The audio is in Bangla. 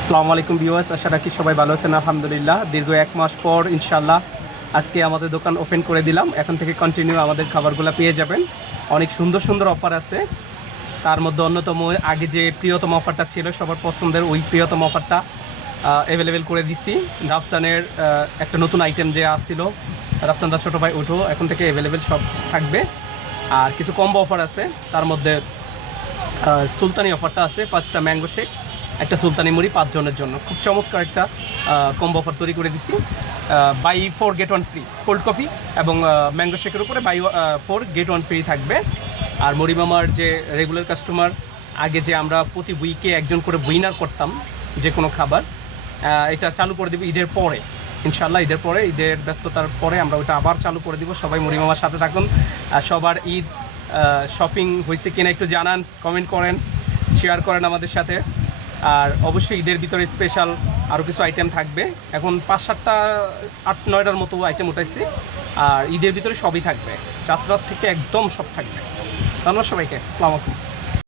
আসসালামু আলাইকুম ভিউয়ার্স, আশা রাখি সবাই ভালো আছেন। আলহামদুলিল্লাহ, দীর্ঘ এক মাস পর ইনশাল্লাহ আজকে আমাদের দোকান ওপেন করে দিলাম। এখন থেকে কন্টিনিউ আমাদের খাবারগুলো পেয়ে যাবেন। অনেক সুন্দর সুন্দর অফার আছে। তার মধ্যে অন্যতম আগে যে প্রিয়তম অফারটা ছিল, সবার পছন্দের ওই প্রিয়তম অফারটা অ্যাভেলেবেল করে দিছি। রাফসানের একটা নতুন আইটেম যে আসছিল, রাফসান দাস ছোটো ভাই, ওঠো এখন থেকে অ্যাভেলেবেল সব থাকবে। আর কিছু কম্বো অফার আছে, তার মধ্যে সুলতানি অফারটা আছে। ফার্স্টটা ম্যাঙ্গো শেক, একটা সুলতানি মুড়ি 5 জনের জন্য। খুব চমৎকার একটা কম্বো অফার তৈরি করে দিছি। Buy 4 get 1 free cold coffee এবং ম্যাঙ্গো শেকের উপরে বাই 4 গেট 1 ফ্রি থাকবে। আর মুড়ি মামার যে রেগুলার কাস্টমার, আগে যে আমরা প্রতি উইকে একজন করে উইনার করতাম যে কোনো খাবার, এটা চালু করে দেবো ঈদের পরে ইনশাল্লাহ। ঈদের পরে, ঈদের ব্যস্ততার পরে আমরা ওটা আবার চালু করে দিব। সবাই মুড়ি মামার সাথে থাকুন। সবার ঈদ শপিং হয়েছে কিনা একটু জানান, কমেন্ট করেন, শেয়ার করেন আমাদের সাথে। আর অবশ্যই ঈদের ভিতরে স্পেশাল আরও কিছু আইটেম থাকবে। এখন 5-7টা 8-9টার মতো আইটেম উঠাইছি। আর ঈদের ভিতরে সবই থাকবে, যাত্রার থেকে একদম সব থাকবে। ধন্যবাদ সবাইকে। আসসালামু আলাইকুম।